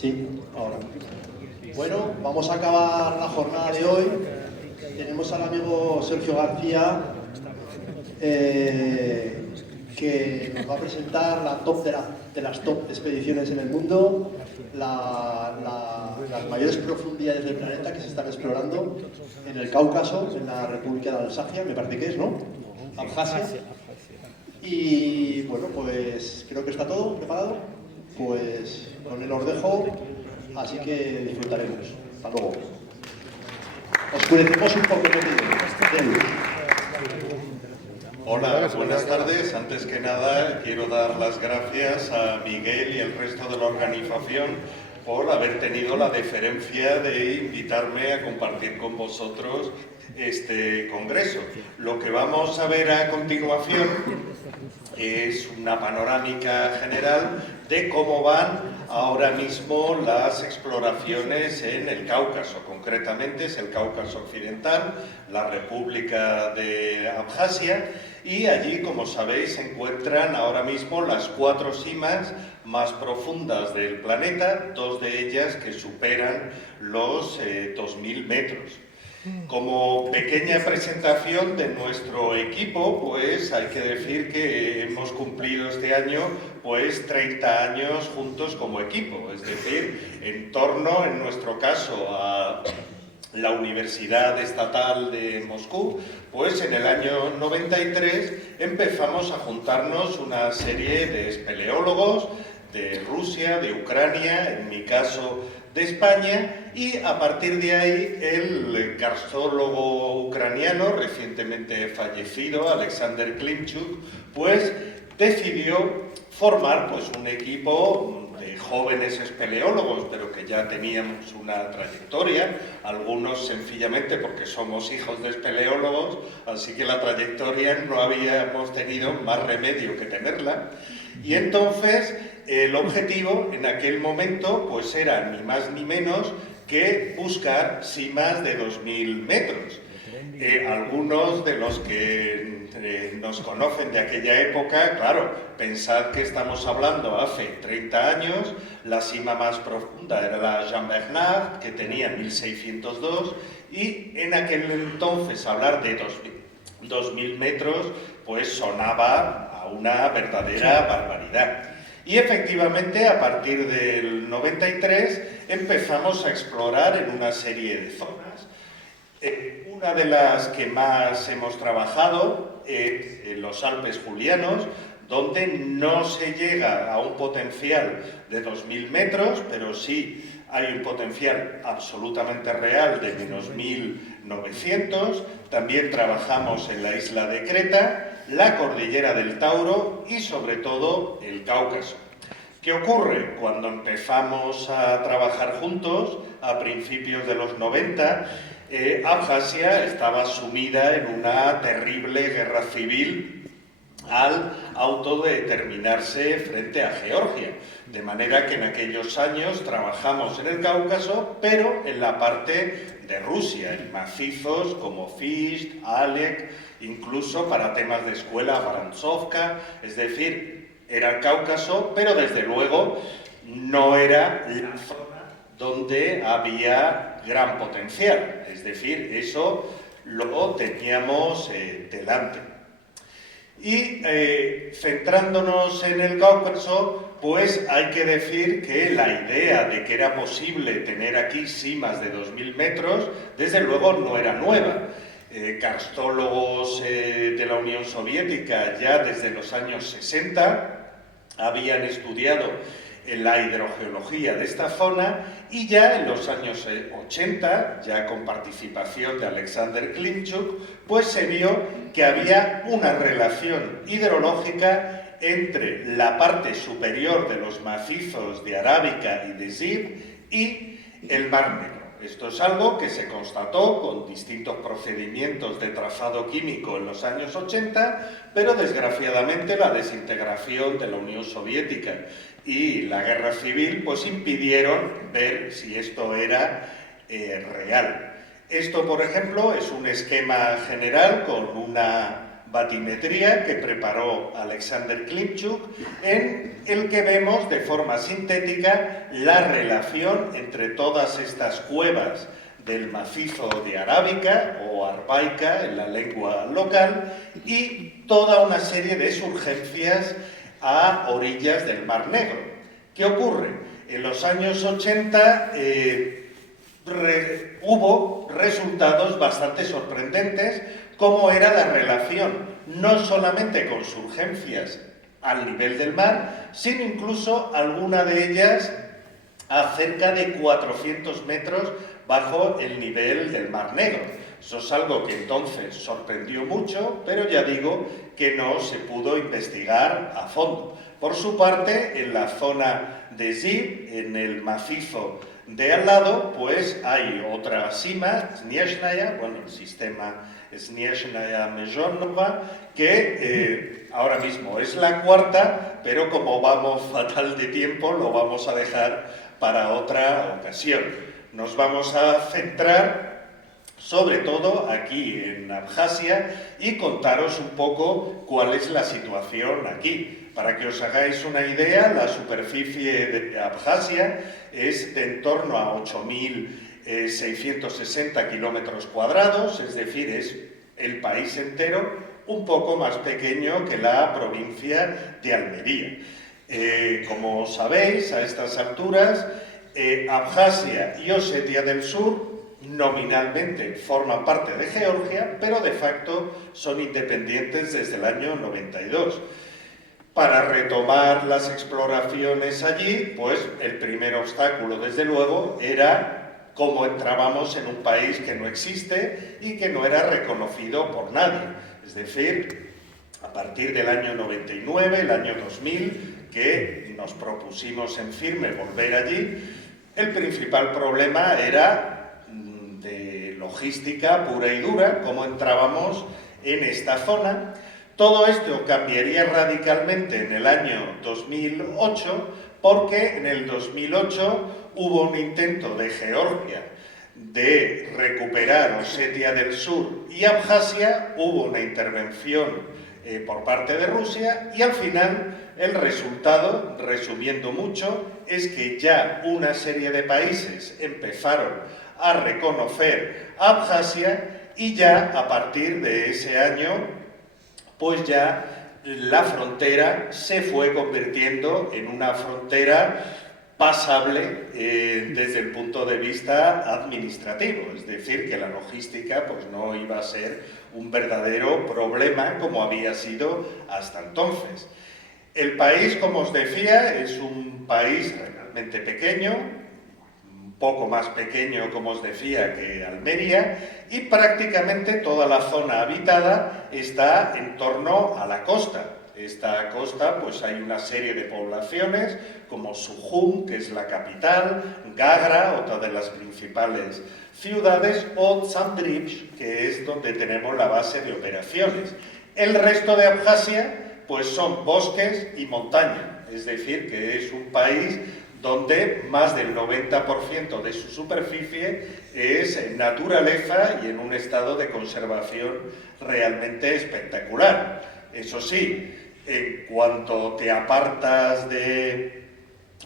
Sí, ahora. Bueno, vamos a acabar la jornada de hoy. Tenemos al amigo Sergio García, que nos va a presentar la top de las top expediciones en el mundo, las mayores profundidades del planeta que se están explorando en el Cáucaso, en la República de Alsacia, me parece que es, ¿no? Abjasia. Y bueno, pues creo que está todo preparado. Pues con él os dejo, así que disfrutaremos. Hasta luego. Oscurecemos un poco de luz. Hola, buenas tardes. Antes que nada, quiero dar las gracias a Miguel y el resto de la organización por haber tenido la deferencia de invitarme a compartir con vosotros este congreso. Lo que vamos a ver a continuación es una panorámica general de cómo van ahora mismo las exploraciones en el Cáucaso. Concretamente es el Cáucaso Occidental, la República de Abjasia, y allí, como sabéis, se encuentran ahora mismo las 4 cimas más profundas del planeta, 2 de ellas que superan los 2000 metros. Como pequeña presentación de nuestro equipo, pues hay que decir que hemos cumplido este año pues 30 años juntos como equipo, es decir, en torno, en nuestro caso, a la Universidad Estatal de Moscú, pues en el año 93 empezamos a juntarnos una serie de espeleólogos de Rusia, de Ucrania, en mi caso de España, y a partir de ahí el karstólogo ucraniano recientemente fallecido, Alexander Klimchuk, pues decidió formar pues un equipo de jóvenes espeleólogos, pero que ya teníamos una trayectoria, algunos sencillamente porque somos hijos de espeleólogos, así que la trayectoria no habíamos tenido más remedio que tenerla. Y entonces el objetivo en aquel momento pues era ni más ni menos que buscar cimas de 2000 metros. Algunos de los que nos conocen de aquella época, claro, pensad que estamos hablando hace 30 años, la cima más profunda era la Jean Bernard, que tenía 1602, y en aquel entonces hablar de 2000 metros pues sonaba a una verdadera barbaridad. Y efectivamente, a partir del 93 empezamos a explorar en una serie de zonas. Una de las que más hemos trabajado es en los Alpes Julianos, donde no se llega a un potencial de 2000 metros, pero sí hay un potencial absolutamente real de menos 1900. También trabajamos en la isla de Creta, la cordillera del Tauro y sobre todo el Cáucaso. ¿Qué ocurre? Cuando empezamos a trabajar juntos a principios de los 90, Abjasia estaba sumida en una terrible guerra civil al autodeterminarse frente a Georgia. De manera que en aquellos años trabajamos en el Cáucaso, pero en la parte de Rusia, en macizos como Fisht, Alek, incluso para temas de escuela, Barantsovka, es decir, era el Cáucaso, pero desde luego no era la zona donde había gran potencial, es decir, eso lo teníamos delante. Y centrándonos en el Cáucaso, pues hay que decir que la idea de que era posible tener aquí cimas de 2000 metros, desde luego no era nueva. Karstólogos de la Unión Soviética ya desde los años 60 habían estudiado la hidrogeología de esta zona y ya en los años 80, ya con participación de Alexander Klimchuk, pues se vio que había una relación hidrológica entre la parte superior de los macizos de Arábica y de Zib y el Mar Negro. Esto es algo que se constató con distintos procedimientos de trazado químico en los años 80, pero desgraciadamente la desintegración de la Unión Soviética y la guerra civil pues impidieron ver si esto era real. Esto, por ejemplo, es un esquema general con una batimetría que preparó Alexander Klimchuk, en el que vemos de forma sintética la relación entre todas estas cuevas del macizo de Arábica o Arbaica en la lengua local y toda una serie de surgencias a orillas del Mar Negro. ¿Qué ocurre? En los años 80 hubo resultados bastante sorprendentes, como era la relación no solamente con surgencias al nivel del mar, sino incluso alguna de ellas a cerca de 400 metros bajo el nivel del Mar Negro. Eso es algo que entonces sorprendió mucho, pero ya digo que no se pudo investigar a fondo. Por su parte, en la zona de Zib, en el macizo de al lado, pues hay otra cima, Sniechnaya, bueno, el sistema Sniechnaya Mezhonova, que ahora mismo es la cuarta, pero como vamos fatal de tiempo, lo vamos a dejar para otra ocasión. Nos vamos a centrar sobre todo aquí en Abjasia y contaros un poco cuál es la situación aquí. Para que os hagáis una idea, la superficie de Abjasia es de en torno a 8.660 kilómetros cuadrados, es decir, es el país entero, un poco más pequeño que la provincia de Almería. Como sabéis, a estas alturas, Abjasia y Osetia del Sur nominalmente forman parte de Georgia, pero de facto son independientes desde el año 92. Para retomar las exploraciones allí, pues el primer obstáculo, desde luego, era cómo entrábamos en un país que no existe y que no era reconocido por nadie. Es decir, a partir del año 99, el año 2000, que nos propusimos en firme volver allí, el principal problema era de logística pura y dura, cómo entrábamos en esta zona. Todo esto cambiaría radicalmente en el año 2008, porque en el 2008 hubo un intento de Georgia de recuperar Osetia del Sur y Abjasia, hubo una intervención por parte de Rusia y al final el resultado, resumiendo mucho, es que ya una serie de países empezaron a reconocer Abjasia y ya a partir de ese año pues ya la frontera se fue convirtiendo en una frontera pasable desde el punto de vista administrativo, es decir, que la logística pues no iba a ser un verdadero problema como había sido hasta entonces. El país, como os decía, es un país realmente pequeño, poco más pequeño, como os decía, que Almería, y prácticamente toda la zona habitada está en torno a la costa. Esta costa, pues hay una serie de poblaciones, como Sujum, que es la capital, Gagra, otra de las principales ciudades, o Tzandribsk, que es donde tenemos la base de operaciones. El resto de Abjasia, pues son bosques y montaña, es decir, que es un país donde más del 90% de su superficie es naturaleza y en un estado de conservación realmente espectacular. Eso sí, en cuanto te apartas de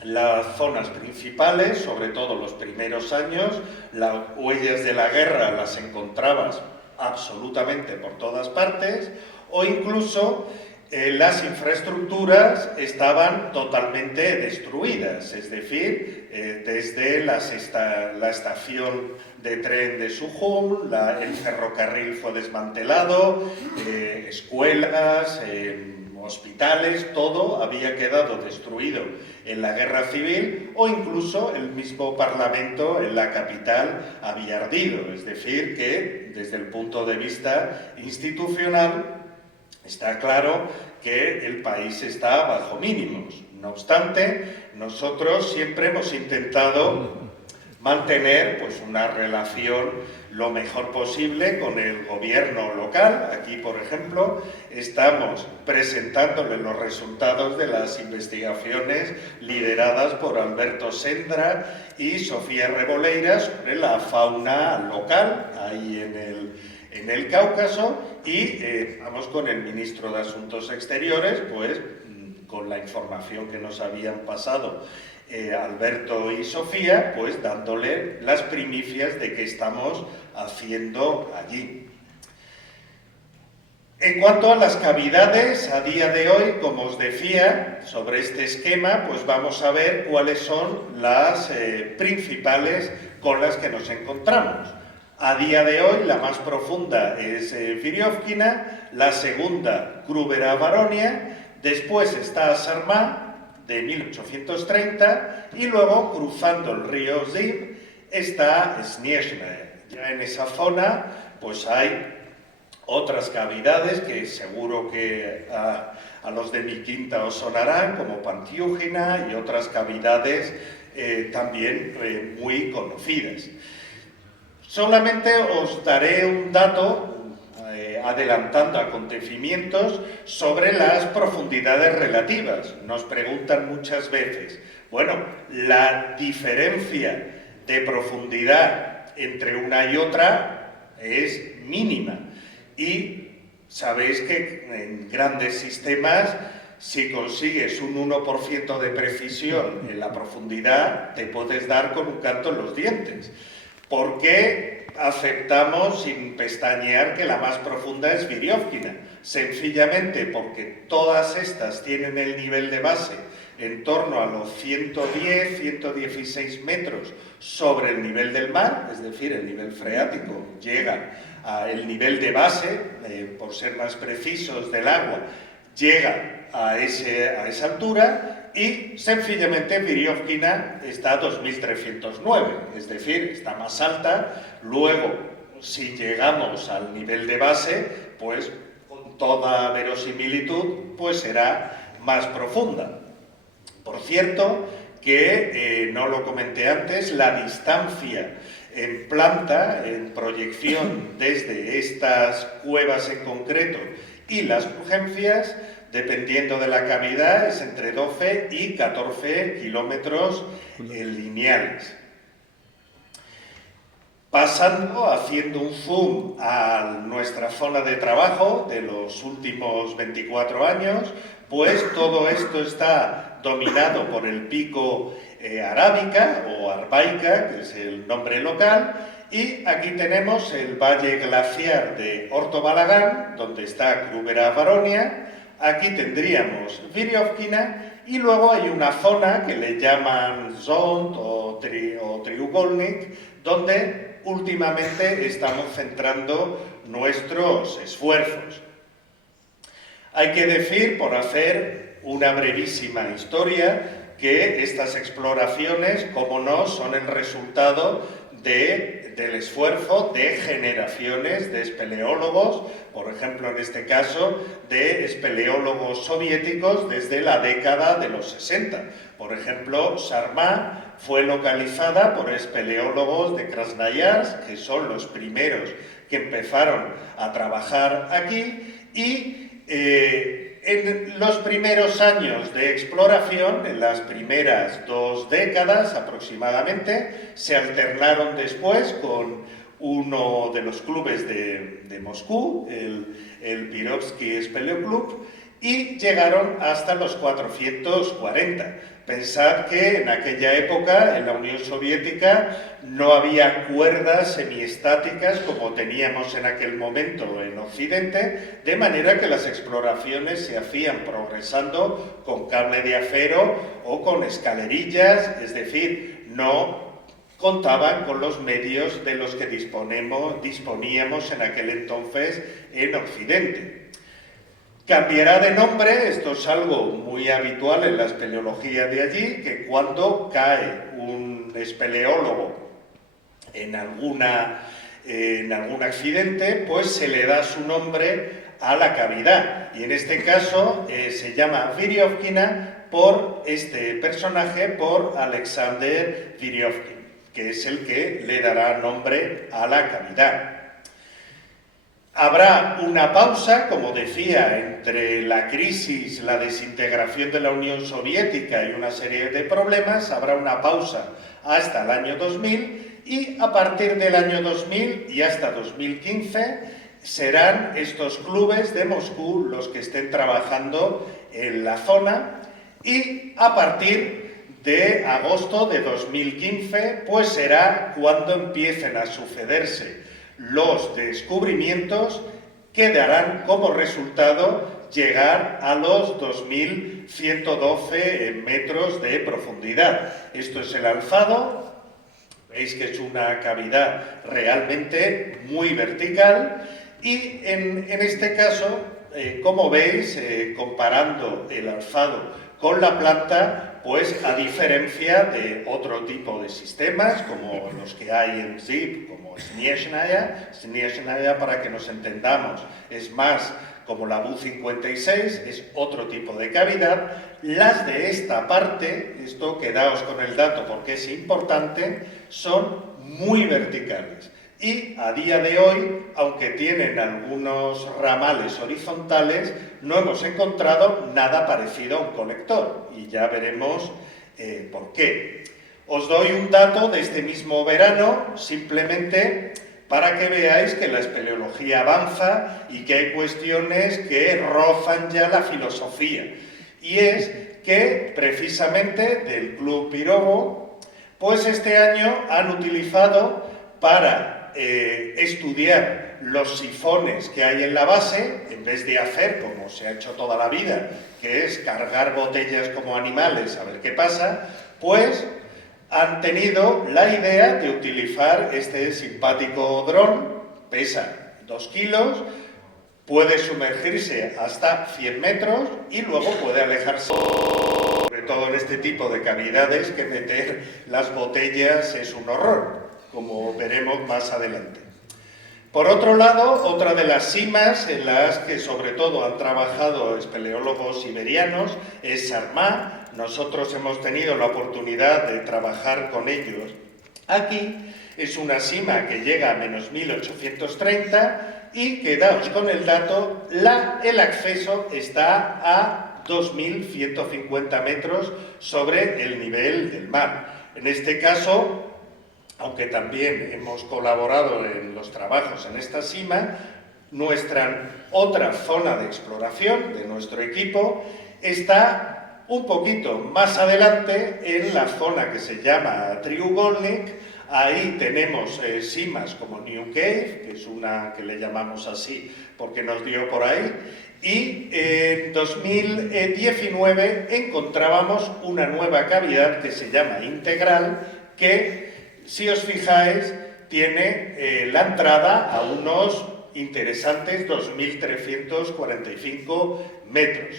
las zonas principales, sobre todo los primeros años, las huellas de la guerra las encontrabas absolutamente por todas partes, o incluso las infraestructuras estaban totalmente destruidas, es decir, desde la estación de tren de Sujum, el ferrocarril fue desmantelado, escuelas, hospitales, todo había quedado destruido en la guerra civil, o incluso el mismo Parlamento en la capital había ardido, es decir, que desde el punto de vista institucional está claro que el país está bajo mínimos. No obstante, nosotros siempre hemos intentado mantener pues, una relación lo mejor posible con el gobierno local. Aquí, por ejemplo, estamos presentándole los resultados de las investigaciones lideradas por Alberto Sendra y Sofía Reboleira sobre la fauna local, ahí en el Cáucaso y vamos con el ministro de Asuntos Exteriores, pues con la información que nos habían pasado Alberto y Sofía, pues dándole las primicias de qué estamos haciendo allí. En cuanto a las cavidades, a día de hoy, como os decía, sobre este esquema, pues vamos a ver cuáles son las principales con las que nos encontramos. A día de hoy, la más profunda es Viriofkina, la segunda, Kruvera-Varonia, después está Sarmá, de 1830, y luego, cruzando el río Zib, está Sniezhne. Ya en esa zona, pues hay otras cavidades que seguro que a los de mi quinta os sonarán, como Pantiúgina y otras cavidades también muy conocidas. Solamente os daré un dato, adelantando acontecimientos, sobre las profundidades relativas. Nos preguntan muchas veces, bueno, la diferencia de profundidad entre una y otra es mínima. Y sabéis que en grandes sistemas, si consigues un 1% de precisión en la profundidad, te puedes dar con un canto en los dientes. ¿Por qué aceptamos sin pestañear que la más profunda es Viriofkina? Sencillamente porque todas estas tienen el nivel de base en torno a los 110, 116 metros sobre el nivel del mar, es decir, el nivel freático llega al nivel de base, por ser más precisos, del agua, llega a esa altura y sencillamente Viriofkina está a 2309, es decir, está más alta. Luego, si llegamos al nivel de base, pues con toda verosimilitud, pues será más profunda. Por cierto, que no lo comenté antes, la distancia en planta, en proyección desde estas cuevas en concreto y las urgencias, dependiendo de la cavidad, es entre 12 y 14 kilómetros lineales. Pasando, haciendo un zoom a nuestra zona de trabajo de los últimos 24 años, pues todo esto está dominado por el pico arábica o arbaica, que es el nombre local, y aquí tenemos el valle glaciar de Orto-Balagán, donde está Kruvera-Varonia. Aquí tendríamos Viriofkina y luego hay una zona que le llaman Zond o Triugolnik, donde últimamente estamos centrando nuestros esfuerzos. Hay que decir, por hacer una brevísima historia, que estas exploraciones, como no, son el resultado del esfuerzo de generaciones de espeleólogos, por ejemplo, en este caso, de espeleólogos soviéticos desde la década de los 60. Por ejemplo, Sarmá fue localizada por espeleólogos de Krasnoyarsk, que son los primeros que empezaron a trabajar aquí, y en los primeros años de exploración, en las primeras 2 décadas aproximadamente, se alternaron después con uno de los clubes de Moscú, el Pirovsky Speleoclub, y llegaron hasta los 440. Pensad que en aquella época, en la Unión Soviética, no había cuerdas semiestáticas como teníamos en aquel momento en Occidente, de manera que las exploraciones se hacían progresando con cable de acero o con escalerillas, es decir, no contaban con los medios de los que disponíamos en aquel entonces en Occidente. Cambiará de nombre, esto es algo muy habitual en la espeleología de allí, que cuando cae un espeleólogo en algún accidente, pues se le da su nombre a la cavidad. Y en este caso se llama Viriofkina por este personaje, por Alexander Viriofkin, que es el que le dará nombre a la cavidad. Habrá una pausa, como decía, entre la crisis, la desintegración de la Unión Soviética y una serie de problemas. Habrá una pausa hasta el año 2000 y a partir del año 2000 y hasta 2015 serán estos clubes de Moscú los que estén trabajando en la zona, y a partir de agosto de 2015 pues será cuando empiecen a sucederse los descubrimientos que darán como resultado llegar a los 2.112 metros de profundidad. Esto es el alzado. Veis que es una cavidad realmente muy vertical, y en este caso, como veis, comparando el alzado con la planta, pues a diferencia de otro tipo de sistemas, como los que hay en ZIP, como Snezhnaya, para que nos entendamos, es más como la Bu-56, es otro tipo de cavidad. Las de esta parte, esto quedaos con el dato porque es importante, son muy verticales. Y a día de hoy, aunque tienen algunos ramales horizontales, no hemos encontrado nada parecido a un colector, y ya veremos por qué. Os doy un dato de este mismo verano, simplemente para que veáis que la espeleología avanza y que hay cuestiones que rozan ya la filosofía. Y es que, precisamente, del Club Pirovo, pues este año han utilizado para estudiar los sifones que hay en la base, en vez de hacer como se ha hecho toda la vida, que es cargar botellas como animales a ver qué pasa, pues han tenido la idea de utilizar este simpático dron. Pesa 2 kilos, puede sumergirse hasta 100 metros y luego puede alejarse. Sobre todo en este tipo de cavidades, que meter las botellas es un horror, como veremos más adelante. Por otro lado, otra de las simas en las que sobre todo han trabajado espeleólogos siberianos es Sarmá. Nosotros hemos tenido la oportunidad de trabajar con ellos aquí. Es una sima que llega a menos 1830 y, quedaos con el dato, el acceso está a 2.150 metros sobre el nivel del mar. En este caso, aunque también hemos colaborado en los trabajos en esta sima, nuestra otra zona de exploración de nuestro equipo está un poquito más adelante, en la zona que se llama Triugolnik. Ahí tenemos simas como New Cave, que es una que le llamamos así porque nos dio por ahí, y en 2019 encontrábamos una nueva cavidad que se llama Integral, que, si os fijáis, tiene la entrada a unos interesantes 2.345 metros.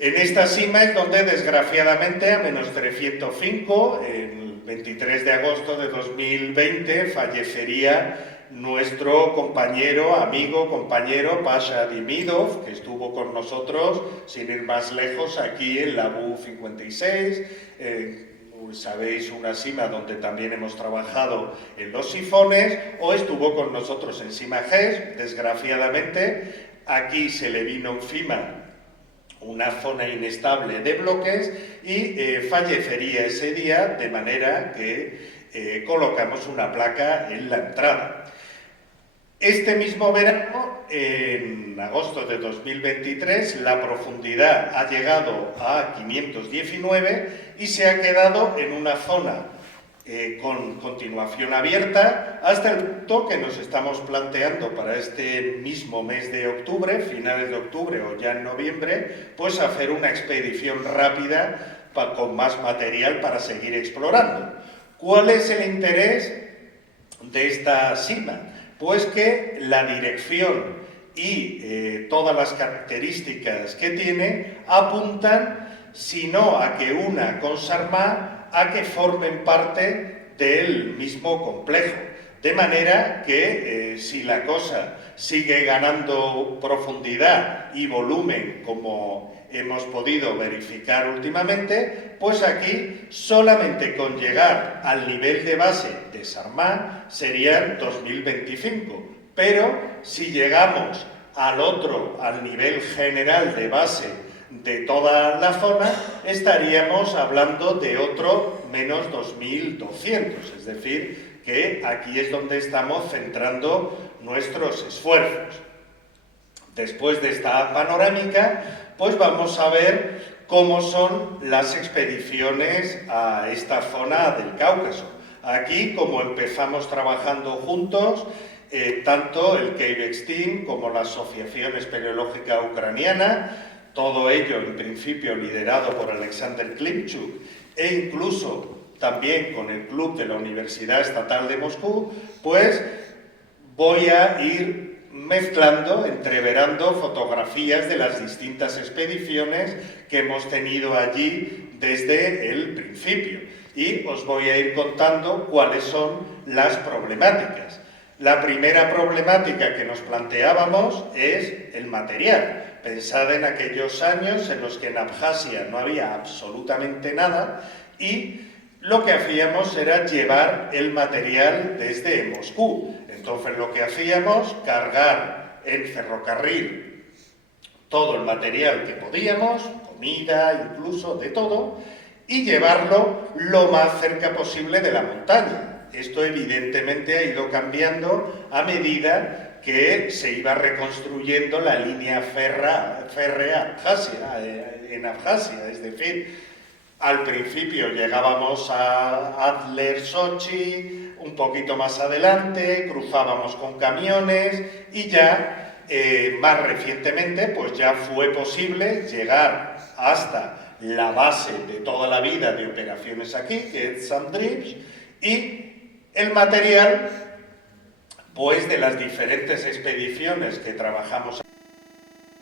En esta sima es donde, desgraciadamente, a menos 305, el 23 de agosto de 2020, fallecería nuestro compañero Pasha Dimidov, que estuvo con nosotros, sin ir más lejos, aquí en la Bu-56. Sabéis, una sima donde también hemos trabajado en los sifones, o estuvo con nosotros en Sima Ges. Desgraciadamente, aquí se le vino encima una zona inestable de bloques y fallecería ese día, de manera que colocamos una placa en la entrada. Este mismo verano, en agosto de 2023, la profundidad ha llegado a 519 y se ha quedado en una zona con continuación abierta, hasta el punto que nos estamos planteando para este mismo mes de octubre, finales de octubre o ya en noviembre, pues hacer una expedición rápida con más material para seguir explorando. ¿Cuál es el interés de esta sima? Pues que la dirección y todas las características que tiene apuntan, si no a que una con Sarmá, a que formen parte del mismo complejo. De manera que si la cosa sigue ganando profundidad y volumen, como hemos podido verificar últimamente, pues aquí solamente con llegar al nivel de base de Sarmá serían 2025. Pero si llegamos al nivel general de base de toda la zona, estaríamos hablando de otro menos 2.200, es decir, que aquí es donde estamos centrando nuestros esfuerzos. Después de esta panorámica, pues vamos a ver cómo son las expediciones a esta zona del Cáucaso. Aquí, como empezamos trabajando juntos, tanto el Keybex Team como la Asociación Espeleológica Ucraniana, todo ello en principio liderado por Alexander Klimchuk, e incluso también con el club de la Universidad Estatal de Moscú, pues voy a ir mezclando, entreverando fotografías de las distintas expediciones que hemos tenido allí desde el principio. Y os voy a ir contando cuáles son las problemáticas. La primera problemática que nos planteábamos es el material. Pensad en aquellos años en los que en Abjasia no había absolutamente nada y lo que hacíamos era llevar el material desde Moscú. Entonces lo que hacíamos, cargar en ferrocarril todo el material que podíamos, comida, incluso de todo, y llevarlo lo más cerca posible de la montaña. Esto evidentemente ha ido cambiando a medida que se iba reconstruyendo la línea férrea en Abjasia, es decir, al principio llegábamos a Adler, Sochi, un poquito más adelante, cruzábamos con camiones y ya más recientemente pues ya fue posible llegar hasta la base de toda la vida de operaciones aquí, que es Sandrips, y el material pues de las diferentes expediciones que trabajamos,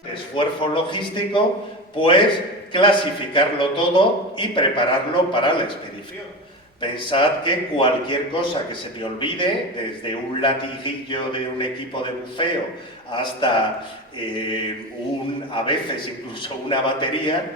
esfuerzo logístico, pues clasificarlo todo y prepararlo para la expedición. Pensad que cualquier cosa que se te olvide, desde un latiguillo de un equipo de buceo hasta a veces incluso una batería,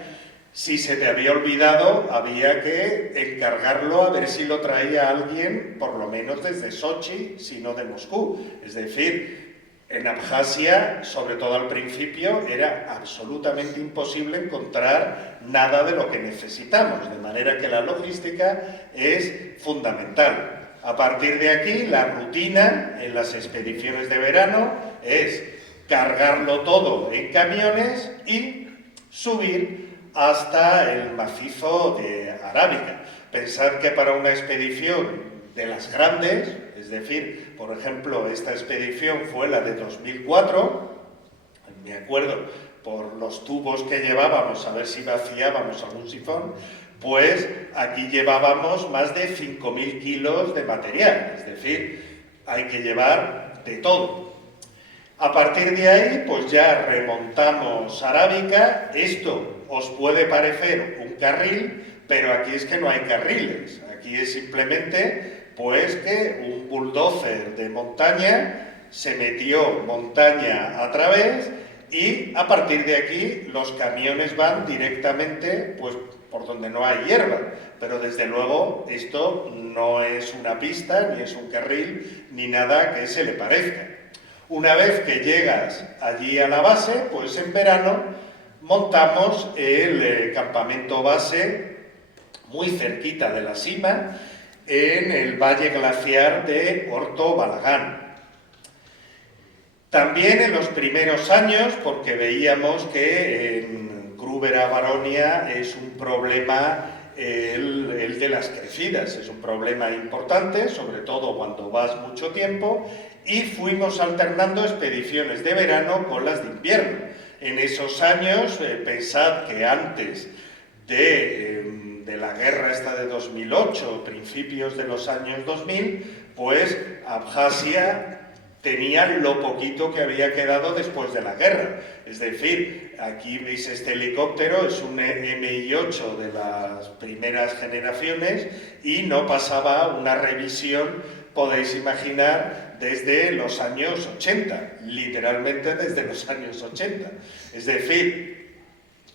si se te había olvidado, había que encargarlo a ver si lo traía alguien, por lo menos desde Sochi, si no de Moscú. Es decir, en Abjasia, sobre todo al principio, era absolutamente imposible encontrar nada de lo que necesitamos, de manera que la logística es fundamental. A partir de aquí, la rutina en las expediciones de verano es cargarlo todo en camiones y subir hasta el macizo de Arábica. Pensad que para una expedición de las grandes, es decir, por ejemplo, esta expedición fue la de 2004, me acuerdo por los tubos que llevábamos, a ver si vaciábamos algún sifón, pues aquí llevábamos más de 5.000 kilos de material, es decir, hay que llevar de todo. A partir de ahí, pues ya remontamos Arábica. Esto os puede parecer un carril, pero aquí es que no hay carriles. Aquí es simplemente, pues, que un bulldozer de montaña se metió montaña a través y a partir de aquí los camiones van directamente, pues, por donde no hay hierba. Pero desde luego esto no es una pista, ni es un carril, ni nada que se le parezca. Una vez que llegas allí a la base, pues en verano montamos el campamento base muy cerquita de la cima, en el valle glaciar de Orto Balagán. También en los primeros años, porque veíamos que en Grúbera Baronia es un problema el de las crecidas, es un problema importante, sobre todo cuando vas mucho tiempo, y fuimos alternando expediciones de verano con las de invierno. En esos años, pensad que antes de la guerra esta de 2008, principios de los años 2000, pues Abjasia tenía lo poquito que había quedado después de la guerra. Es decir, aquí veis este helicóptero, es un Mi-8 de las primeras generaciones y no pasaba una revisión, podéis imaginar, desde los años 80, literalmente desde los años 80. Es decir,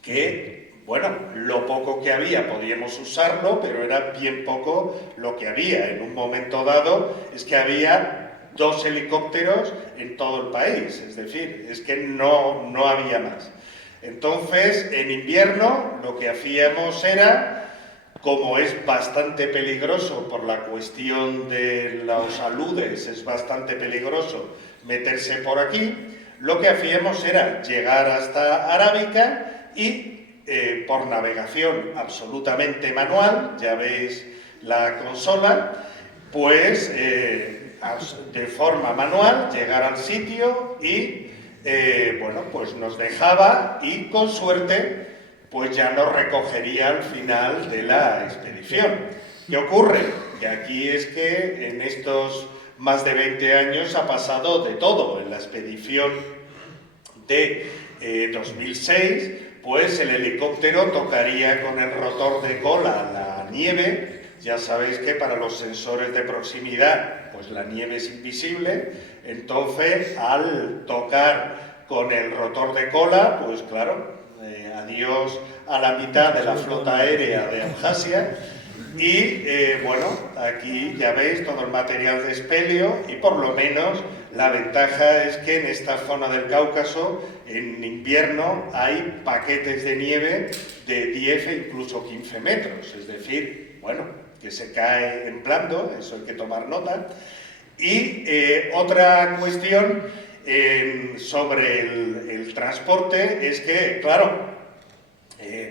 que, bueno, lo poco que había podíamos usarlo, pero era bien poco lo que había. En un momento dado es que había 2 helicópteros en todo el país, es decir, es que no había más. Entonces, en invierno lo que hacíamos era como es bastante peligroso por la cuestión de los aludes, es bastante peligroso meterse por aquí, lo que hacíamos era llegar hasta Arábica y por navegación absolutamente manual, ya veis la consola, pues de forma manual llegar al sitio y bueno, pues nos dejaba y con suerte pues ya nos recogería al final de la expedición. ¿Qué ocurre? Que aquí es que en estos más de 20 años ha pasado de todo. En la expedición de 2006, pues el helicóptero tocaría con el rotor de cola la nieve. Ya sabéis que para los sensores de proximidad, pues la nieve es invisible. Entonces, al tocar con el rotor de cola, pues claro, adiós a la mitad de la flota aérea de Abjasia. Y bueno, aquí ya veis todo el material de espelio y por lo menos la ventaja es que en esta zona del Cáucaso en invierno hay paquetes de nieve de 10 e incluso 15 metros, es decir, bueno, que se cae en blando, eso hay que tomar nota. Y otra cuestión sobre el transporte es que, claro,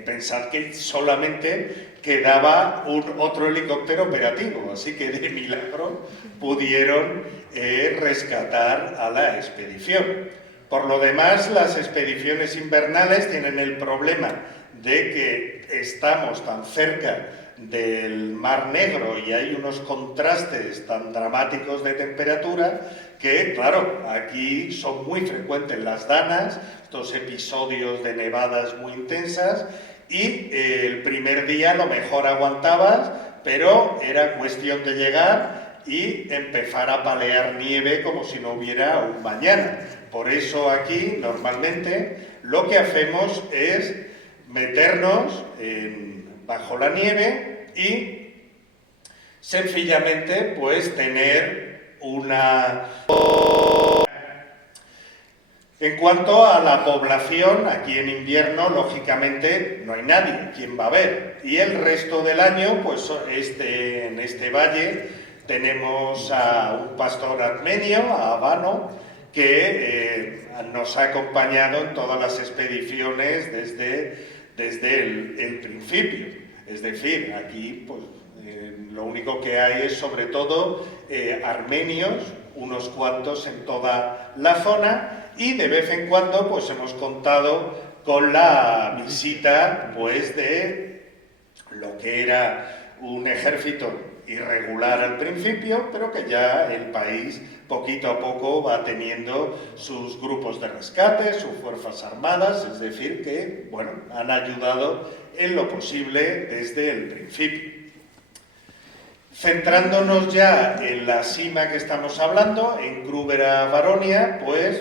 pensad que solamente quedaba otro helicóptero operativo, así que de milagro pudieron rescatar a la expedición. Por lo demás, las expediciones invernales tienen el problema de que estamos tan cerca del Mar Negro y hay unos contrastes tan dramáticos de temperatura que, claro, aquí son muy frecuentes las danas, estos episodios de nevadas muy intensas y el primer día a lo mejor aguantabas, pero era cuestión de llegar y empezar a palear nieve como si no hubiera un mañana. Por eso aquí, normalmente, lo que hacemos es meternos bajo la nieve y sencillamente pues tener una... En cuanto a la población, aquí en invierno, lógicamente, no hay nadie, ¿quién va a ver? Y el resto del año, pues en este valle tenemos a un pastor armenio, a Abano, que nos ha acompañado en todas las expediciones desde el principio. Es decir, aquí pues, lo único que hay es sobre todo armenios, unos cuantos en toda la zona, y de vez en cuando pues hemos contado con la visita pues de lo que era un ejército irregular al principio, pero que ya el país poquito a poco va teniendo sus grupos de rescate, sus fuerzas armadas, es decir que, bueno, han ayudado en lo posible desde el principio. Centrándonos ya en la cima que estamos hablando, en Kruvera Varonia, pues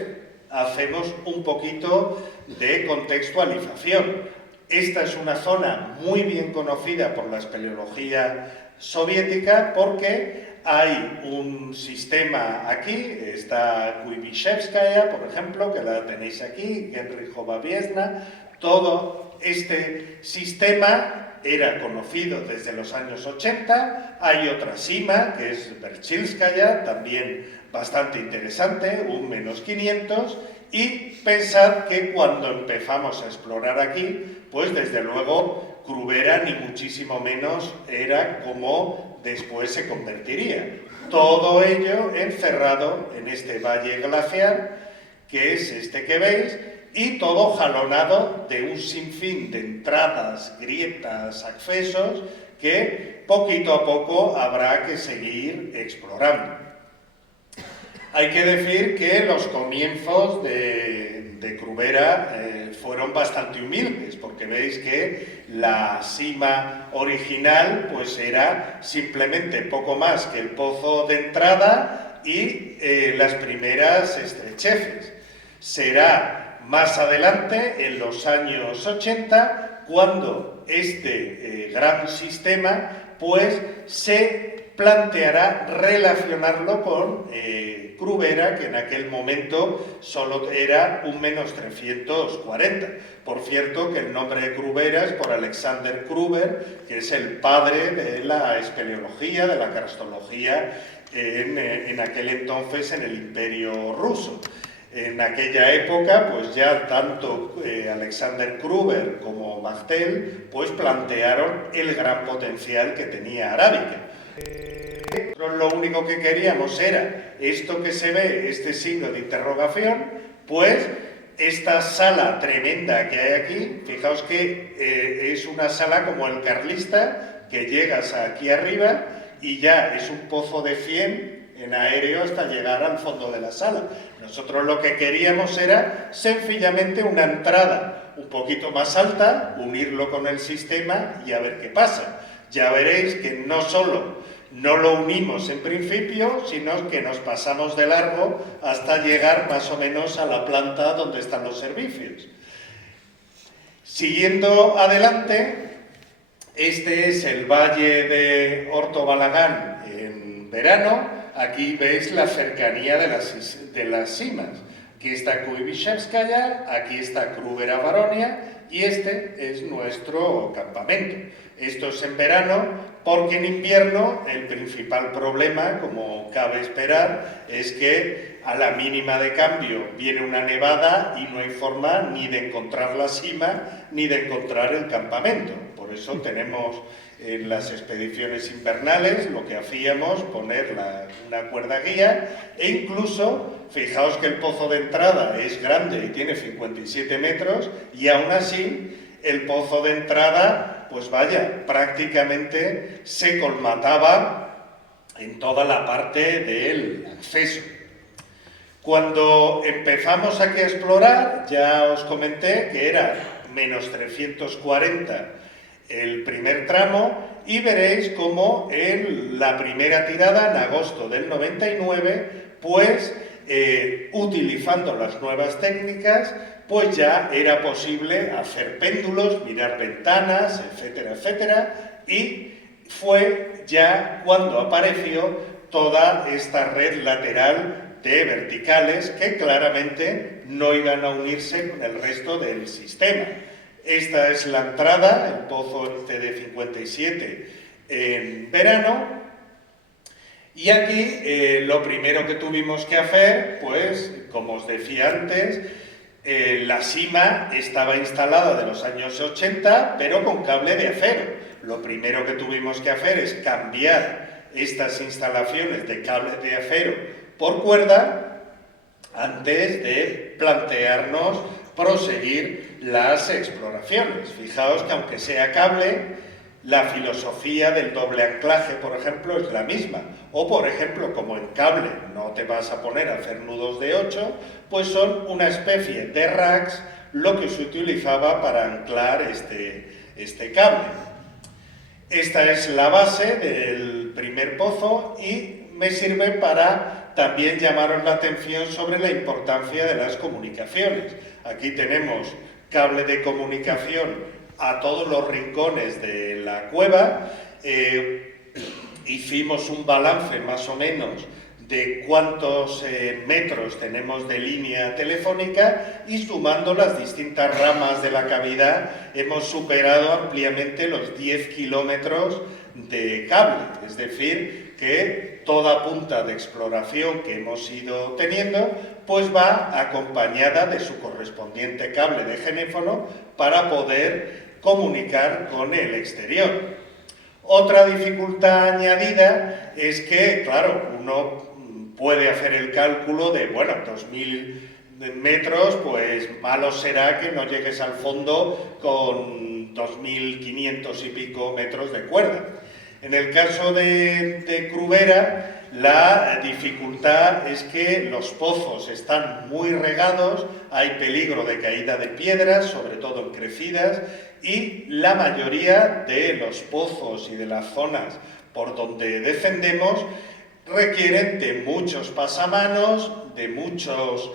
hacemos un poquito de contextualización. Esta es una zona muy bien conocida por la espeleología soviética porque hay un sistema aquí, está Kuibishevskaya, por ejemplo, que la tenéis aquí, Genrichova Biesna. Todo este sistema era conocido desde los años 80, hay otra cima que es Berchilskaya, también bastante interesante, un -500, y pensad que cuando empezamos a explorar aquí, pues desde luego Kruvera ni muchísimo menos era como después se convertiría. Todo ello encerrado en este valle glaciar, que es este que veis, y todo jalonado de un sinfín de entradas, grietas, accesos que poquito a poco habrá que seguir explorando. Hay que decir que los comienzos de Kruvera fueron bastante humildes, porque veis que la cima original pues era simplemente poco más que el pozo de entrada y las primeras estrecheces. Será más adelante, en los años 80, cuando este gran sistema pues se planteará relacionarlo con Krubera, que en aquel momento solo era un menos 340. Por cierto, que el nombre de Krubera es por Alexander Kruber, que es el padre de la espeleología, de la karstología en aquel entonces en el Imperio Ruso. En aquella época, pues ya tanto Alexander Kruber como Machtel pues plantearon el gran potencial que tenía Arábica. Lo único que queríamos era esto que se ve, este signo de interrogación, pues esta sala tremenda que hay aquí, fijaos que es una sala como el Carlista, que llegas aquí arriba y ya es un pozo de 100 en aéreo hasta llegar al fondo de la sala. Nosotros lo que queríamos era sencillamente una entrada un poquito más alta, unirlo con el sistema y a ver qué pasa. Ya veréis que no solo no lo unimos en principio, sino que nos pasamos de largo hasta llegar más o menos a la planta donde están los servicios. Siguiendo adelante, este es el valle de Horto Balagán en verano. Aquí veis la cercanía de las cimas. Aquí está Kuibishevskaya, aquí está Krubera Baronia y este es nuestro campamento. Esto es en verano, porque en invierno el principal problema, como cabe esperar, es que a la mínima de cambio viene una nevada y no hay forma ni de encontrar la cima ni de encontrar el campamento. Por eso tenemos en las expediciones invernales lo que hacíamos, poner una cuerda guía e incluso, fijaos que el pozo de entrada es grande y tiene 57 metros y aún así el pozo de entrada, pues vaya, prácticamente se colmataba en toda la parte del acceso. Cuando empezamos aquí a explorar, ya os comenté que era menos 340 el primer tramo y veréis cómo en la primera tirada, en agosto del 99, pues utilizando las nuevas técnicas, pues ya era posible hacer péndulos, mirar ventanas, etcétera, etcétera, y fue ya cuando apareció toda esta red lateral de verticales que claramente no iban a unirse con el resto del sistema. Esta es la entrada, el pozo CD57 en verano, y aquí lo primero que tuvimos que hacer, pues, como os decía antes, la cima estaba instalada de los años 80, pero con cable de acero. Lo primero que tuvimos que hacer es cambiar estas instalaciones de cable de acero por cuerda antes de plantearnos proseguir las exploraciones. Fijaos que aunque sea cable, la filosofía del doble anclaje, por ejemplo, es la misma. O, por ejemplo, como en cable no te vas a poner a hacer nudos de 8, pues son una especie de racks lo que se utilizaba para anclar este cable. Esta es la base del primer pozo y me sirve para también llamaros la atención sobre la importancia de las comunicaciones. Aquí tenemos cable de comunicación a todos los rincones de la cueva. Hicimos un balance más o menos de cuántos metros tenemos de línea telefónica y sumando las distintas ramas de la cavidad hemos superado ampliamente los 10 kilómetros de cable, es decir, que toda punta de exploración que hemos ido teniendo pues va acompañada de su correspondiente cable de genéfono para poder comunicar con el exterior. Otra dificultad añadida es que, claro, uno puede hacer el cálculo de, bueno, 2000 metros, pues malo será que no llegues al fondo con 2500 y pico metros de cuerda. En el caso de Krubera, la dificultad es que los pozos están muy regados, hay peligro de caída de piedras, sobre todo en crecidas, y la mayoría de los pozos y de las zonas por donde descendemos requieren de muchos pasamanos, de muchos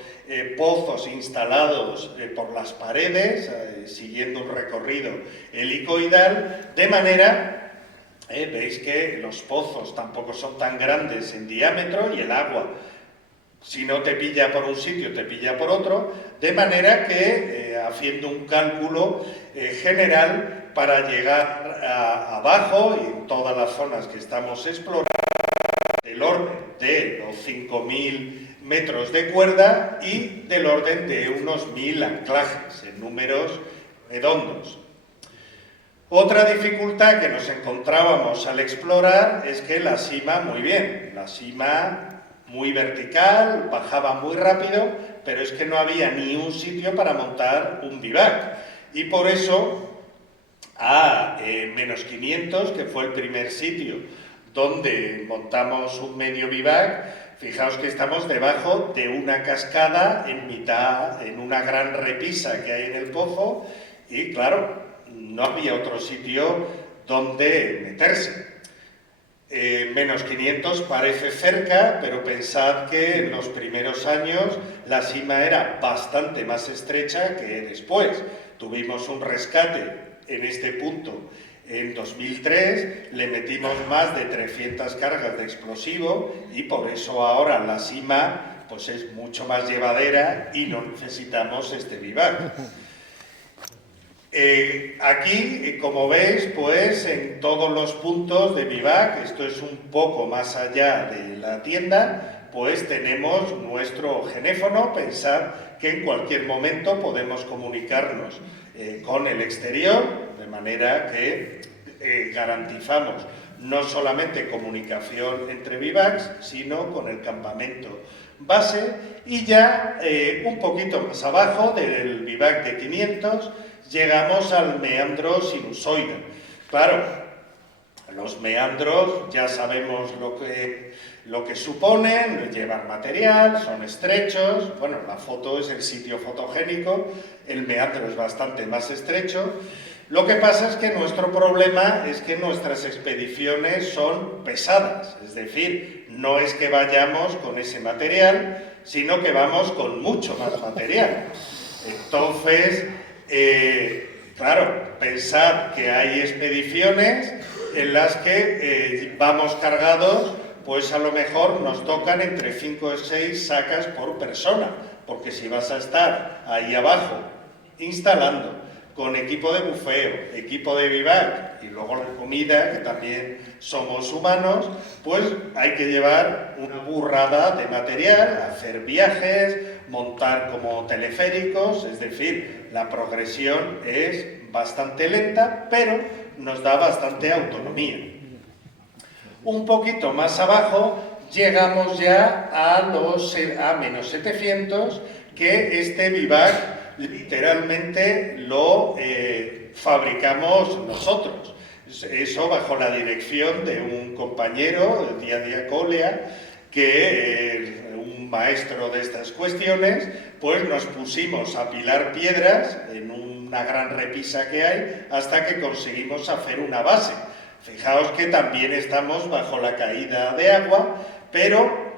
pozos instalados por las paredes, siguiendo un recorrido helicoidal, de manera Veis que los pozos tampoco son tan grandes en diámetro y el agua, si no te pilla por un sitio, te pilla por otro, de manera que haciendo un cálculo general para llegar abajo y en todas las zonas que estamos explorando, del orden de los 5.000 metros de cuerda y del orden de unos 1.000 anclajes en números redondos. Otra dificultad que nos encontrábamos al explorar es que la sima, muy bien, la sima muy vertical, bajaba muy rápido, pero es que no había ni un sitio para montar un bivac. Y por eso, a menos 500, que fue el primer sitio donde montamos un medio bivac, fijaos que estamos debajo de una cascada en mitad, en una gran repisa que hay en el pozo, y claro, no había otro sitio donde meterse. Menos 500 parece cerca, pero pensad que en los primeros años la sima era bastante más estrecha que después. Tuvimos un rescate en este punto en 2003, le metimos más de 300 cargas de explosivo y por eso ahora la sima pues es mucho más llevadera y no necesitamos este bivac. Aquí, como veis, pues en todos los puntos de bivac, esto es un poco más allá de la tienda, pues tenemos nuestro genéfono. Pensad que en cualquier momento podemos comunicarnos con el exterior, de manera que garantizamos no solamente comunicación entre bivacs, sino con el campamento base. Y ya un poquito más abajo del bivac de 500 llegamos al meandro sinusoide. Claro, los meandros ya sabemos lo que suponen, llevan material, son estrechos. Bueno, la foto es el sitio fotogénico, el meandro es bastante más estrecho. Lo que pasa es que nuestro problema es que nuestras expediciones son pesadas, es decir, no es que vayamos con ese material, sino que vamos con mucho más material. Entonces, claro, pensad que hay expediciones en las que vamos cargados, pues a lo mejor nos tocan entre 5 o 6 sacas por persona, porque si vas a estar ahí abajo instalando, con equipo de bufeo, equipo de bivac y luego la comida, que también somos humanos, pues hay que llevar una burrada de material, hacer viajes, montar como teleféricos, es decir, la progresión es bastante lenta, pero nos da bastante autonomía. Un poquito más abajo llegamos ya a menos 700, que este bivac literalmente lo fabricamos nosotros. Eso bajo la dirección de un compañero, Día Colea, que un maestro de estas cuestiones, pues nos pusimos a apilar piedras en una gran repisa que hay hasta que conseguimos hacer una base. Fijaos que también estamos bajo la caída de agua, pero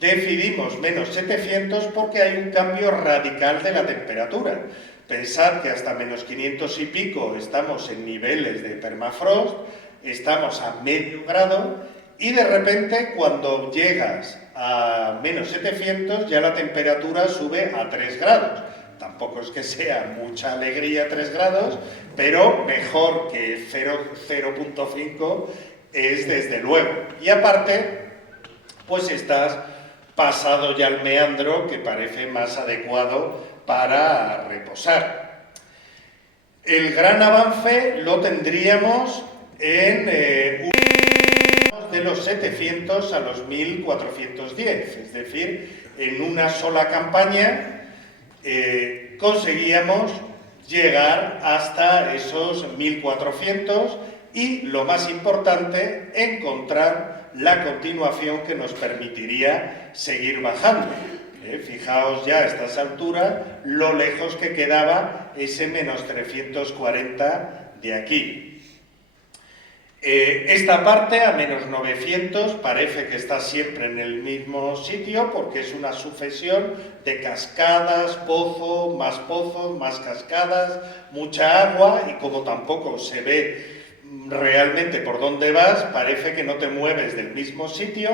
decidimos menos 700 porque hay un cambio radical de la temperatura. Pensad que hasta menos 500 y pico estamos en niveles de permafrost, estamos a medio grado y de repente cuando llegas a menos 700 ya la temperatura sube a 3 grados. Tampoco es que sea mucha alegría 3 grados, pero mejor que 0.5 es desde luego. Y aparte, pues estás pasado ya el meandro, que parece más adecuado para reposar. El gran avance lo tendríamos en de los 700 a los 1410, es decir, en una sola campaña conseguíamos llegar hasta esos 1400 y, lo más importante, encontrar la continuación que nos permitiría seguir bajando. Fijaos ya a estas alturas lo lejos que quedaba ese menos 340 de aquí. Esta parte a menos 900 parece que está siempre en el mismo sitio porque es una sucesión de cascadas, pozos, más cascadas, mucha agua, y como tampoco se ve realmente por dónde vas, parece que no te mueves del mismo sitio.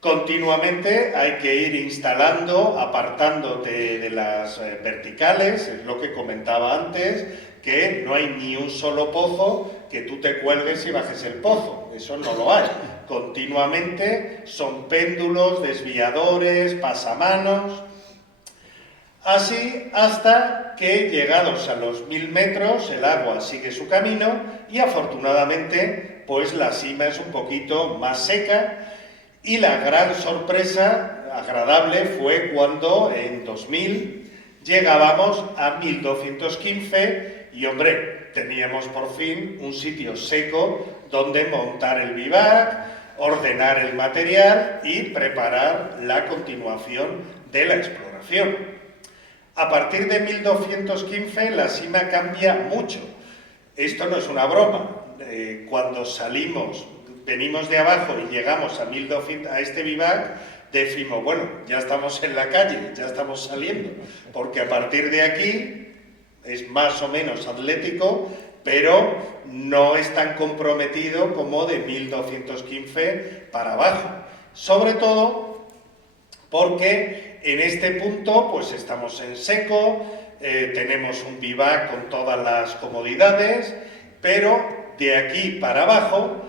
Continuamente hay que ir instalando, apartándote de las verticales, es lo que comentaba antes, que no hay ni un solo pozo que tú te cuelgues y bajes el pozo, eso no lo hay. Continuamente son péndulos, desviadores, pasamanos, así hasta que llegados a los 1000 metros el agua sigue su camino y afortunadamente pues la sima es un poquito más seca. Y la gran sorpresa agradable fue cuando en 2000 llegábamos a 1215 y, hombre, teníamos por fin un sitio seco donde montar el bivac, ordenar el material y preparar la continuación de la exploración. A partir de 1215 la cima cambia mucho. Esto no es una broma. Cuando venimos de abajo y llegamos a 1200, a este bivac, decimos, bueno, ya estamos en la calle, ya estamos saliendo, porque a partir de aquí es más o menos atlético, pero no es tan comprometido como de 1215 para abajo. Sobre todo porque en este punto pues estamos en seco, tenemos un bivac con todas las comodidades, pero de aquí para abajo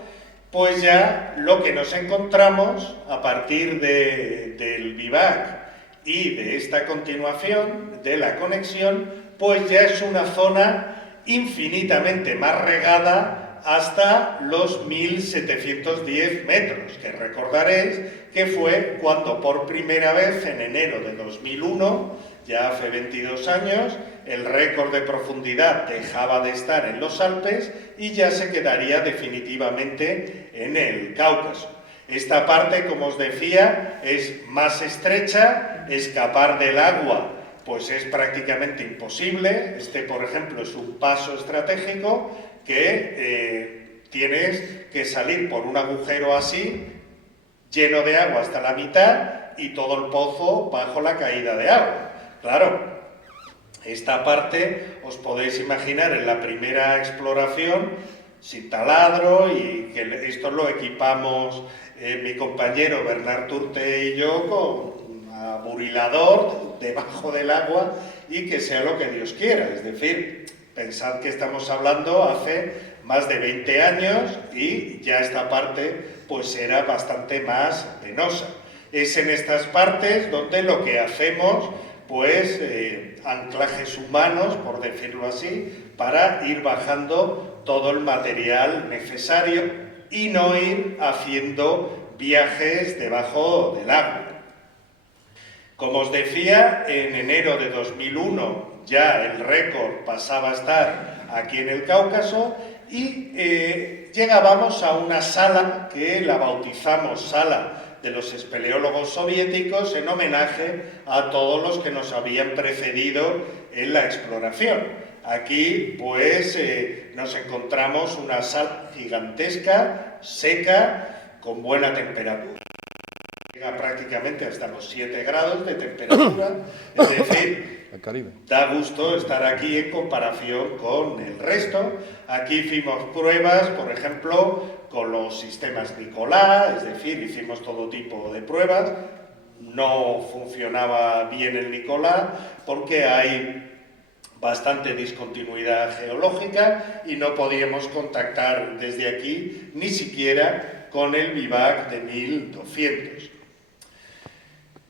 pues ya lo que nos encontramos a partir del bivac y de esta continuación de la conexión, pues ya es una zona infinitamente más regada hasta los 1710 metros, que recordaréis que fue cuando por primera vez en enero de 2001, ya hace 22 años, el récord de profundidad dejaba de estar en los Alpes y ya se quedaría definitivamente en el Cáucaso. Esta parte, como os decía, es más estrecha, escapar del agua pues es prácticamente imposible. Este, por ejemplo, es un paso estratégico que tienes que salir por un agujero así, lleno de agua hasta la mitad y todo el pozo bajo la caída de agua. Claro, esta parte os podéis imaginar en la primera exploración sin taladro y que esto lo equipamos mi compañero Bernard Turte y yo con un burilador debajo del agua y que sea lo que Dios quiera. Es decir, pensad que estamos hablando hace más de 20 años y ya esta parte pues era bastante más penosa. Es en estas partes donde lo que hacemos pues anclajes humanos, por decirlo así, para ir bajando todo el material necesario y no ir haciendo viajes debajo del agua. Como os decía, en enero de 2001 ya el récord pasaba a estar aquí en el Cáucaso y llegábamos a una sala que la bautizamos Sala de los espeleólogos soviéticos en homenaje a todos los que nos habían precedido en la exploración. Aquí pues nos encontramos una sala gigantesca, seca, con buena temperatura. Llega prácticamente hasta los 7 grados de temperatura, es decir, da gusto estar aquí en comparación con el resto. Aquí hicimos pruebas, por ejemplo, con los sistemas Nicolás, es decir, hicimos todo tipo de pruebas. No funcionaba bien el Nicolás porque hay bastante discontinuidad geológica y no podíamos contactar desde aquí ni siquiera con el bivac de 1200.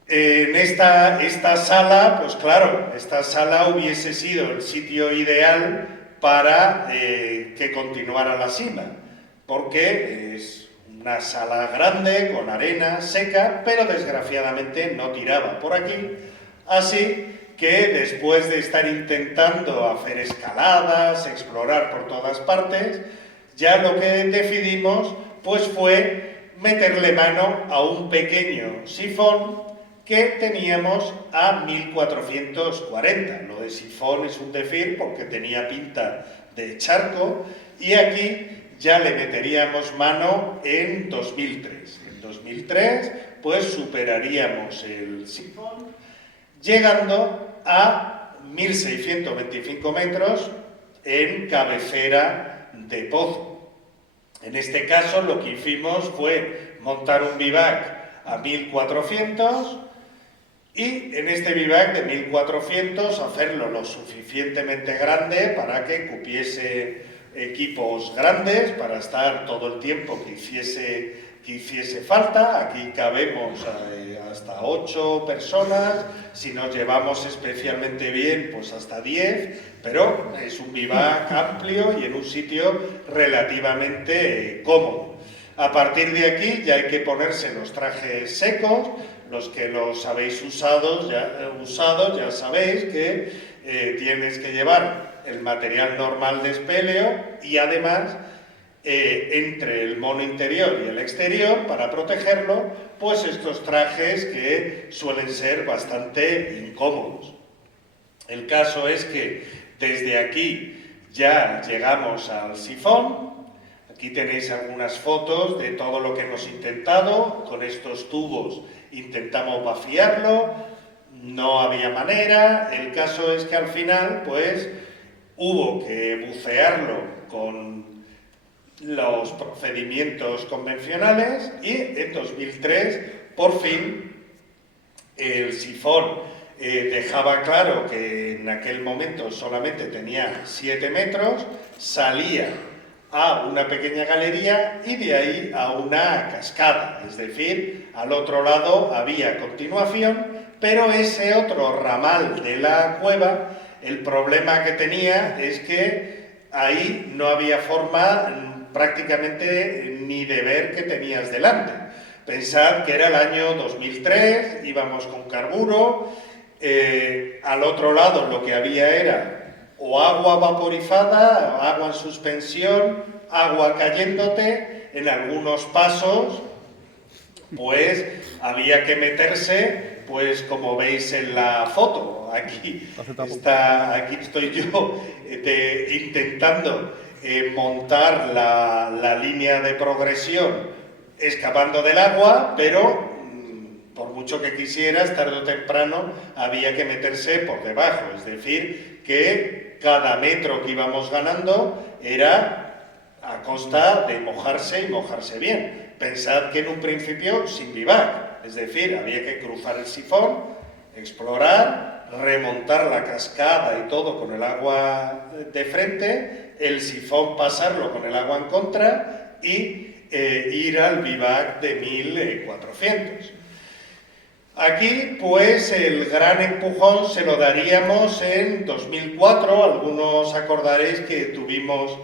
En esta sala, pues claro, esta sala hubiese sido el sitio ideal para que continuara la cima, porque es una sala grande, con arena seca, pero desgraciadamente no tiraba por aquí, así que después de estar intentando hacer escaladas, explorar por todas partes, ya lo que decidimos pues fue meterle mano a un pequeño sifón que teníamos a 1440. Lo de sifón es un decir porque tenía pinta de charco y aquí ya le meteríamos mano en 2003. En 2003 pues superaríamos el sifón llegando a 1625 metros en cabecera de pozo. En este caso lo que hicimos fue montar un bivac a 1400 y en este bivac de 1400 hacerlo lo suficientemente grande para que cupiese equipos grandes para estar todo el tiempo que hiciese falta. Aquí cabemos hasta 8 personas, si nos llevamos especialmente bien pues hasta 10, pero es un bivac amplio y en un sitio relativamente cómodo. A partir de aquí ya hay que ponerse los trajes secos. Los que los habéis usado ya sabéis que tienes que llevar el material normal de espeleo y además entre el mono interior y el exterior, para protegerlo, pues estos trajes que suelen ser bastante incómodos. El caso es que desde aquí ya llegamos al sifón. Aquí tenéis algunas fotos de todo lo que hemos intentado. Con estos tubos intentamos vaciarlo, no había manera. El caso es que al final pues hubo que bucearlo con los procedimientos convencionales y en 2003 por fin el sifón dejaba claro que en aquel momento solamente tenía 7 metros, salía a una pequeña galería y de ahí a una cascada, es decir, al otro lado había continuación, pero ese otro ramal de la cueva, el problema que tenía es que ahí no había forma prácticamente ni de ver qué tenías delante. Pensad que era el año 2003, íbamos con carburo, al otro lado lo que había era o agua vaporizada, agua en suspensión, agua cayéndote. En algunos pasos pues había que meterse, pues como veis en la foto, aquí estoy yo intentando montar la línea de progresión escapando del agua, pero por mucho que quisieras, tarde o temprano había que meterse por debajo, es decir, que cada metro que íbamos ganando era a costa de mojarse y mojarse bien. Pensad que en un principio sin bivac, es decir, había que cruzar el sifón, explorar, remontar la cascada y todo con el agua de frente, el sifón pasarlo con el agua en contra y ir al bivac de 1400. Aquí, pues, el gran empujón se lo daríamos en 2004. Algunos acordaréis que tuvimos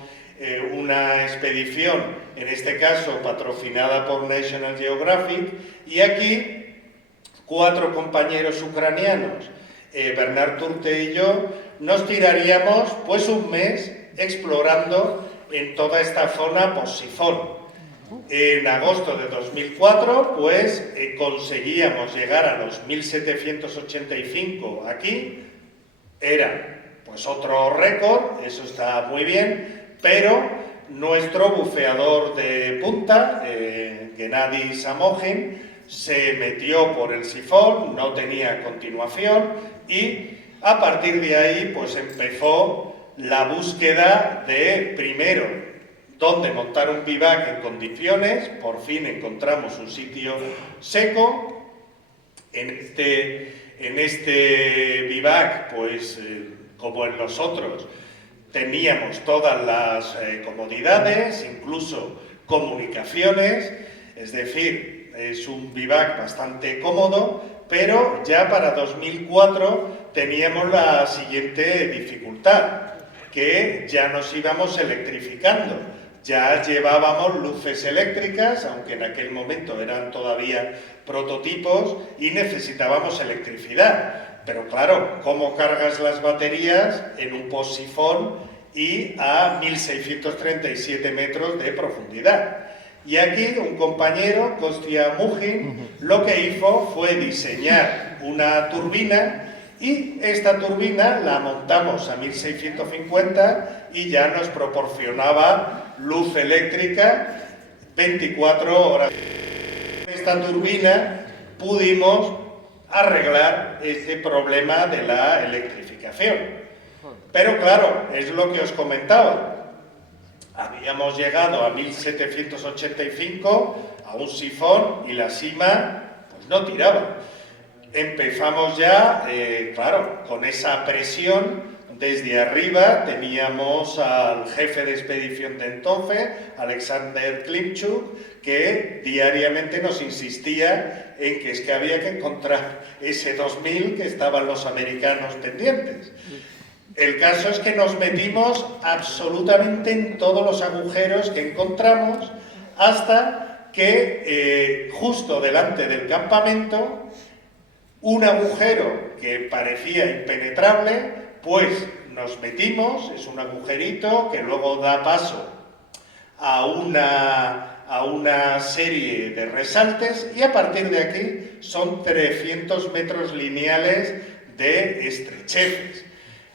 una expedición, en este caso patrocinada por National Geographic, y aquí 4 compañeros ucranianos, Bernard Turte y yo, nos tiraríamos pues un mes explorando en toda esta zona post-sifón. En agosto de 2004, pues conseguíamos llegar a los 1785 aquí. Era pues otro récord, eso está muy bien, pero nuestro buceador de punta, Gennady Samogin, se metió por el sifón, no tenía continuación y a partir de ahí pues empezó la búsqueda de, primero, dónde montar un bivac en condiciones. Por fin encontramos un sitio seco. En este bivac, pues como en los otros, teníamos todas las comodidades, incluso comunicaciones, es decir, es un bivac bastante cómodo, pero ya para 2004 teníamos la siguiente dificultad, que ya nos íbamos electrificando. Ya llevábamos luces eléctricas, aunque en aquel momento eran todavía prototipos, y necesitábamos electricidad. Pero claro, ¿cómo cargas las baterías en un post-sifón y a 1637 metros de profundidad? Y aquí un compañero, Kostya Mugin, lo que hizo fue diseñar una turbina, y esta turbina la montamos a 1650 y ya nos proporcionaba luz eléctrica 24 horas. Con esta turbina pudimos arreglar este problema de la electrificación. Pero claro, es lo que os comentaba. Habíamos llegado a 1785 a un sifón y la sima pues no tiraba. Empezamos ya, claro, con esa presión desde arriba. Teníamos al jefe de expedición de entonces, Alexander Klimchuk, que diariamente nos insistía en que es que había que encontrar ese 2000 que estaban los americanos pendientes. El caso es que nos metimos absolutamente en todos los agujeros que encontramos hasta que justo delante del campamento, un agujero que parecía impenetrable, pues nos metimos, es un agujerito que luego da paso a una serie de resaltes y a partir de aquí son 300 metros lineales de estrechezas.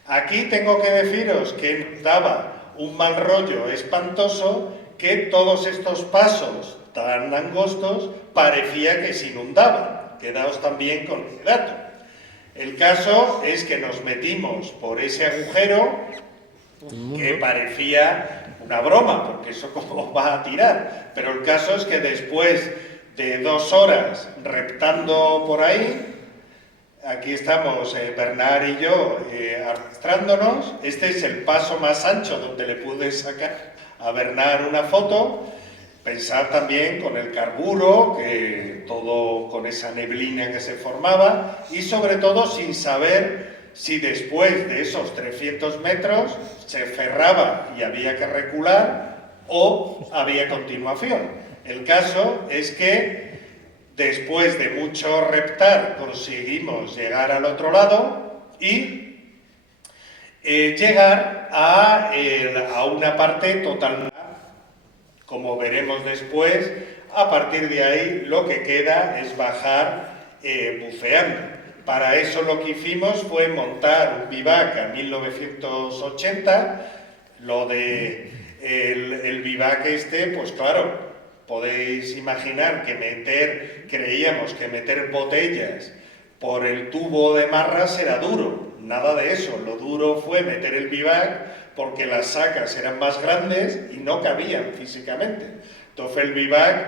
Aquí tengo que deciros que daba un mal rollo espantoso que todos estos pasos tan angostos parecía que se inundaban. Quedaos también con ese dato. El caso es que nos metimos por ese agujero que parecía una broma, porque eso cómo va a tirar. Pero el caso es que después de 2 horas reptando por ahí, aquí estamos Bernard y yo arrastrándonos. Este es el paso más ancho donde le pude sacar a Bernard una foto. Pensar también con el carburo, que todo con esa neblina que se formaba y sobre todo sin saber si después de esos 300 metros se cerraba y había que recular o había continuación. El caso es que después de mucho reptar conseguimos llegar al otro lado y llegar a una parte totalmente. Como veremos después, a partir de ahí lo que queda es bajar buceando. Para eso lo que hicimos fue montar un bivac a 1980. Lo de el bivac este, pues claro, podéis imaginar que creíamos que meter botellas por el tubo de marras era duro. Nada de eso, lo duro fue meter el bivac porque las sacas eran más grandes y no cabían físicamente. Entonces el bivac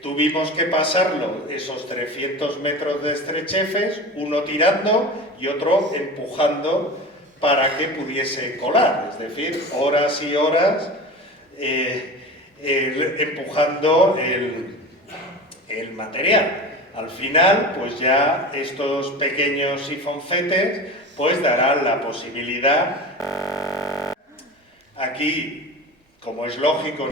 tuvimos que pasarlo esos 300 metros de estrechezas, uno tirando y otro empujando para que pudiese colar, es decir, horas y horas empujando el material. Al final, pues ya estos pequeños sifoncetes pues darán la posibilidad. Aquí, como es lógico,